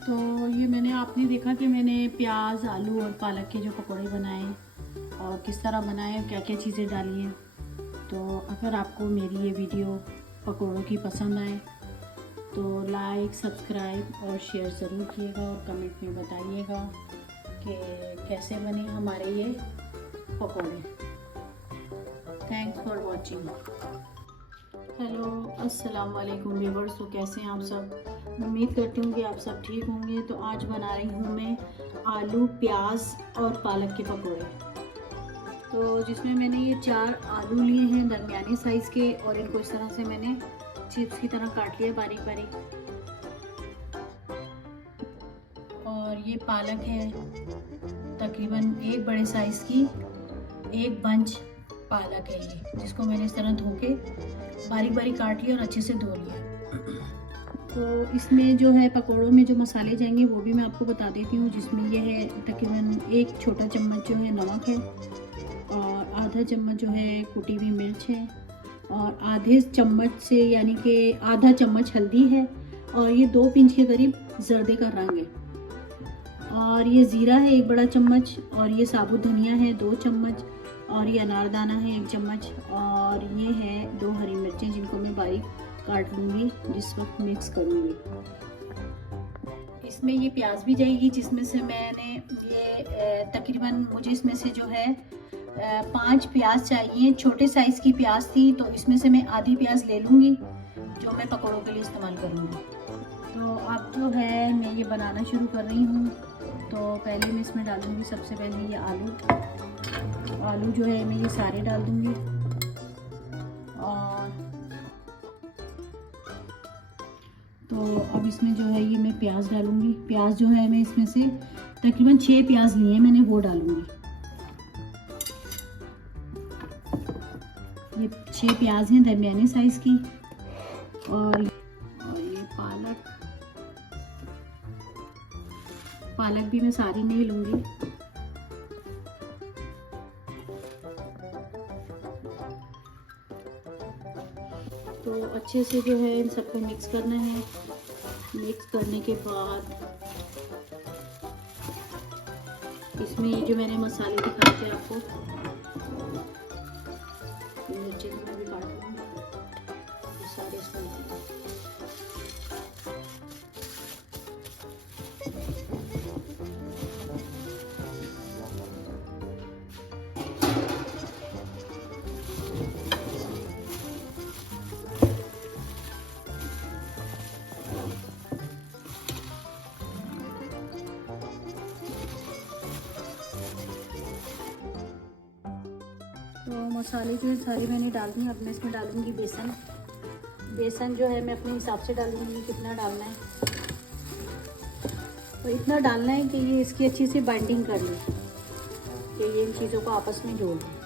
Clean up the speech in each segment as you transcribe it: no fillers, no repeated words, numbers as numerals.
तो ये आपने देखा कि मैंने प्याज, आलू और पालक के जो पकौड़े बनाए और किस तरह बनाए, क्या क्या चीज़ें डाली हैं। तो अगर आपको मेरी ये वीडियो पकौड़ों की पसंद आए तो लाइक, सब्सक्राइब और शेयर ज़रूर कीजिएगा और कमेंट में बताइएगा कि कैसे बने हमारे ये पकौड़े। Thanks for watching. हेलो, अस्सलाम वालेकुम व्यूअर्स। तो कैसे हैं आप सब? उम्मीद करती हूँ कि आप सब ठीक होंगे। तो आज बना रही हूँ मैं आलू, प्याज और पालक के पकौड़े। तो जिसमें मैंने ये 4 आलू लिए हैं दरमियाने साइज़ के और इनको इस तरह से मैंने चिप्स की तरह काट लिया बारीक बारीक। और ये पालक है तकरीबन एक बड़े साइज़ की, एक बंच पालक है ये, जिसको मैंने इस तरह धो के बारीक बारीक काट लिया और अच्छे से धो लिया। तो इसमें जो है पकौड़ों में जो मसाले जाएंगे वो भी मैं आपको बता देती हूँ। जिसमें ये है तकरीबन एक छोटा चम्मच जो है नमक है और आधा चम्मच जो है कुटी हुई मिर्च है और आधे चम्मच से यानी कि आधा चम्मच हल्दी है और ये 2 पिंच के करीब जर्दे का रंग है। और ये ज़ीरा है 1 बड़ा चम्मच और ये साबुत धनिया है 2 चम्मच और ये अनारदाना है 1 चम्मच और ये है 2 हरी मिर्चें जिनको मैं बारीक काट लूँगी जिस वक्त मिक्स करूँगी। इसमें ये प्याज भी जाएगी जिसमें से मैंने ये तकरीबन मुझे इसमें से जो है 5 प्याज चाहिए। छोटे साइज़ की प्याज थी तो इसमें से मैं आधी प्याज ले लूँगी जो मैं पकौड़ों के लिए इस्तेमाल करूँगी। तो अब जो है मैं ये बनाना शुरू कर रही हूँ। तो पहले मैं इसमें डालूँगी सबसे पहले ये आलू जो है मैं ये सारे डाल दूँगी। और तो अब इसमें जो है ये मैं प्याज डालूँगी। प्याज जो है मैं इसमें से तकरीबन 6 प्याज लिए हैं मैंने, वो डालूँगी। ये 6 प्याज हैं दरमियाने साइज़ की। और ये पालक भी मैं सारी नहीं लूँगी। तो अच्छे से जो है इन सबको मिक्स करना है। मिक्स करने के बाद इसमें ये जो मैंने मसाले दिखाए थे आपको, मिर्चें मैं भी काट लूँगी, ये सारे इसमें डाल दूँगी। तो मसाले जो सारे मैंने डाल दिए। अब मैं इसमें डालूँगी बेसन। बेसन जो है मैं अपने हिसाब से डालूँगी कितना डालना है। तो इतना डालना है कि ये इसकी अच्छी सी बाइंडिंग कर ले, कि ये इन चीज़ों को आपस में जोड़ दें।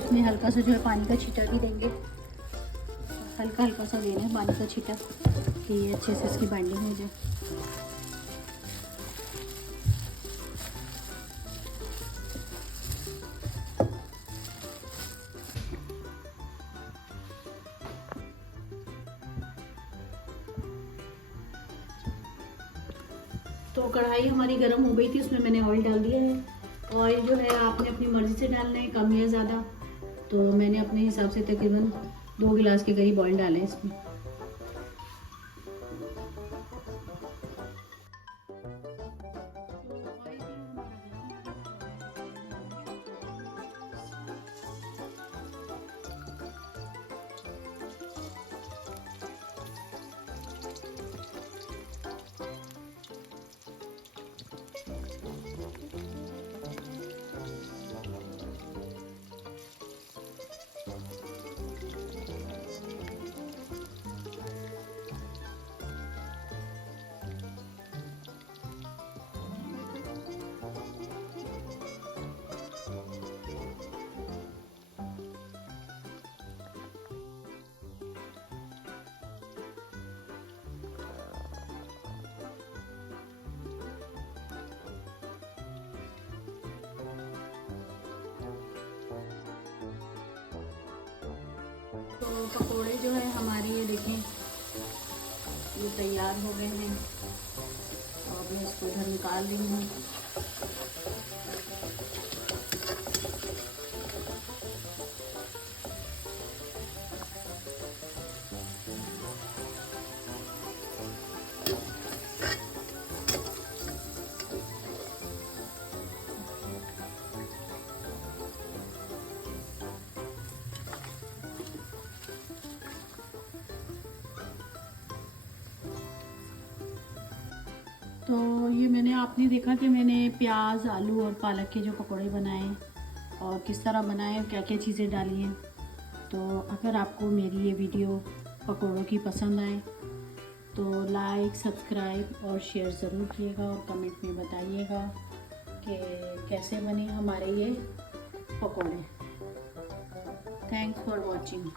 इसमें हल्का सा जो है पानी का छींटा भी देंगे, हल्का हल्का सा देना है पानी का छींटा कि ये अच्छे से इसकी बाइंडिंग हो जाए। तो कढ़ाई हमारी गर्म हो गई थी, उसमें मैंने ऑयल डाल दिया है। ऑयल जो है आपने अपनी मर्ज़ी से डालना है, कम या ज़्यादा। तो मैंने अपने हिसाब से तकरीबन 2 गिलास के करीब ऑयल डाला है इसमें। तो पकोड़े जो है हमारे, ये देखें, ये तैयार हो गए हैं और मैं इसको इधर निकाल रही हूँ। तो ये मैंने, आपने देखा कि मैंने प्याज, आलू और पालक के जो पकोड़े बनाए और किस तरह बनाए, क्या क्या चीज़ें डाली हैं। तो अगर आपको मेरी ये वीडियो पकोड़ों की पसंद आए तो लाइक, सब्सक्राइब और शेयर ज़रूर कीजिएगा और कमेंट में बताइएगा कि कैसे बने हमारे ये पकोड़े। Thanks for watching.